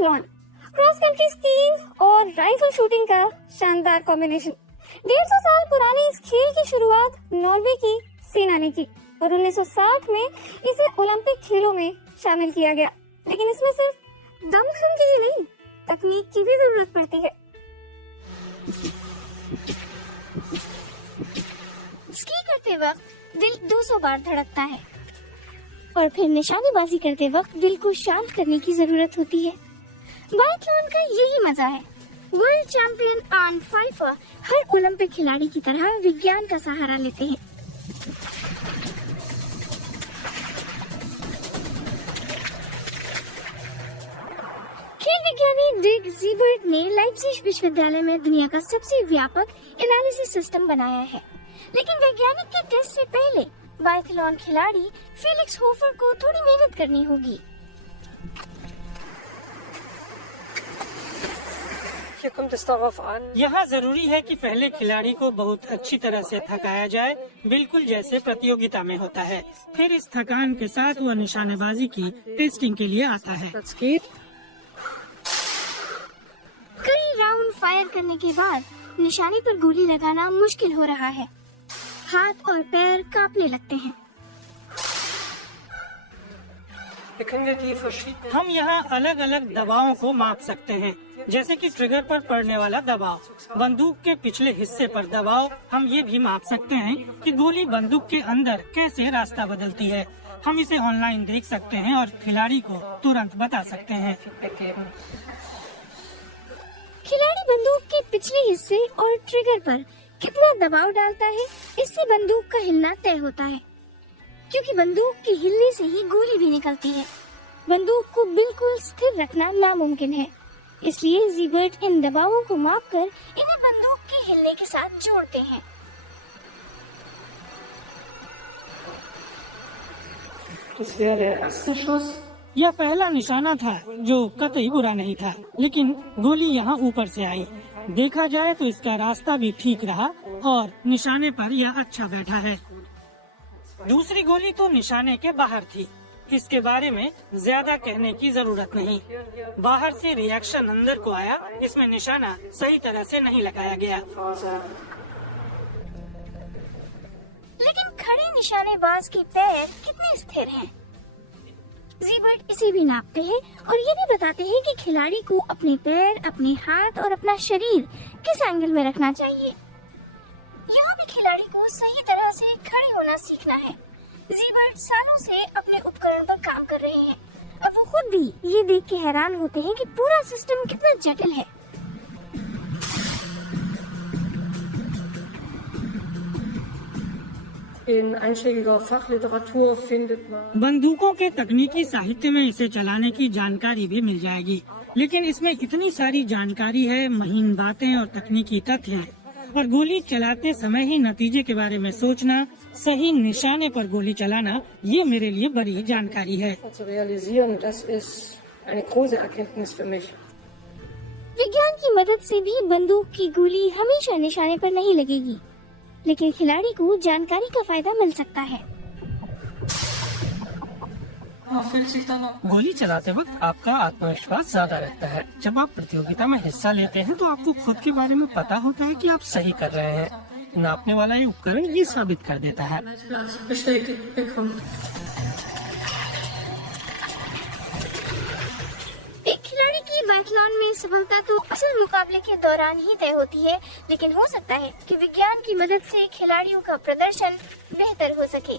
बाइथलॉन, cross country skiing और rifle shooting का शानदार कॉम्बिनेशन। 150 साल पुरानी इस खेल की शुरुआत नॉर्वे की सेना ने की और 1960 में इसे ओलंपिक खेलों में शामिल किया गया। लेकिन इसमें सिर्फ दमखम के लिए नहीं, तकनीक की भी जरूरत पड़ती है। स्की करते वक्त दिल 200 बार धड़कता है और फिर निशानेबाजी करते वक्त दिल को शांत करने की जरूरत होती है। बाइथलॉन का यही मजा है। वर्ल्ड चैंपियन आर्न फाइफर हर ओलंपिक खिलाड़ी की तरह विज्ञान का सहारा लेते हैं। खेल विज्ञानी डिग ज़ीबर्ट ने लाइप्ज़िग विश्वविद्यालय में दुनिया का सबसे व्यापक एनालिसिस सिस्टम बनाया है। लेकिन वैज्ञानिक के टेस्ट से पहले बाइथलॉन खिलाड़ी फेलिक्स होफर को थोड़ी मेहनत करनी होगी। यहाँ जरूरी है कि पहले खिलाड़ी को बहुत अच्छी तरह से थकाया जाए, बिल्कुल जैसे प्रतियोगिता में होता है। फिर इस थकान के साथ वह निशानेबाजी की टेस्टिंग के लिए आता है। कई राउंड फायर करने के बाद निशाने पर गोली लगाना मुश्किल हो रहा है। हाथ और पैर कांपने लगते हैं। हम यहाँ अलग अलग दबावों को माप सकते हैं, जैसे कि ट्रिगर पर पड़ने वाला दबाव, बंदूक के पिछले हिस्से पर दबाव। हम ये भी माप सकते हैं कि गोली बंदूक के अंदर कैसे रास्ता बदलती है। हम इसे ऑनलाइन देख सकते हैं और खिलाड़ी को तुरंत बता सकते हैं। खिलाड़ी बंदूक के पिछले हिस्से और ट्रिगर पर कितना दबाव डालता है, इससे बंदूक का हिलना तय होता है। क्योंकि बंदूक के हिलने से ही गोली भी निकलती है। बंदूक को बिल्कुल स्थिर रखना नामुमकिन है, इसलिए ज़ीबर्ट इन दबावों को मापकर इन्हें बंदूक के हिलने के साथ जोड़ते हैं। यह पहला निशाना था जो कतई बुरा नहीं था, लेकिन गोली यहाँ ऊपर से आई। देखा जाए तो इसका रास्ता भी ठीक रहा और निशाने पर यह अच्छा बैठा है। दूसरी गोली तो निशाने के बाहर थी। इसके बारे में ज्यादा कहने की जरूरत नहीं। बाहर से रिएक्शन अंदर को आया, इसमें निशाना सही तरह से नहीं लगाया गया। लेकिन खड़े निशानेबाज के पैर कितने स्थिर हैं? ज़ीबर्ट इसे भी नापते हैं और ये भी बताते हैं कि खिलाड़ी को अपने पैर, अपने हाथ और अपना शरीर किस एंगल में रखना चाहिए। यहाँ भी खिलाड़ी को सही तरह से खड़े होना सीखना है। ज़ीबर्ट सालों से अपने उपकरण पर काम कर रहे हैं। अब वो खुद भी ये देख के हैरान होते हैं कि पूरा सिस्टम कितना जटिल है। बंदूकों के तकनीकी साहित्य में इसे चलाने की जानकारी भी मिल जाएगी, लेकिन इसमें इतनी सारी जानकारी है, महीन बातें और तकनीकी तथ्य हैं। और गोली चलाते समय ही नतीजे के बारे में सोचना, सही निशाने पर गोली चलाना, ये मेरे लिए बड़ी जानकारी है। विज्ञान की मदद से भी बंदूक की गोली हमेशा निशाने पर नहीं लगेगी, लेकिन खिलाड़ी को जानकारी का फायदा मिल सकता है। गोली चलाते वक्त आपका आत्मविश्वास ज्यादा रहता है। जब आप प्रतियोगिता में हिस्सा लेते हैं तो आपको खुद के बारे में पता होता है कि आप सही कर रहे हैं। नापने वाला ये उपकरण ये साबित कर देता है। एक खिलाड़ी की बाइथलॉन में सफलता तो असल मुकाबले के दौरान ही तय होती है, लेकिन हो सकता है कि विज्ञान की मदद से खिलाड़ियों का प्रदर्शन बेहतर हो सके।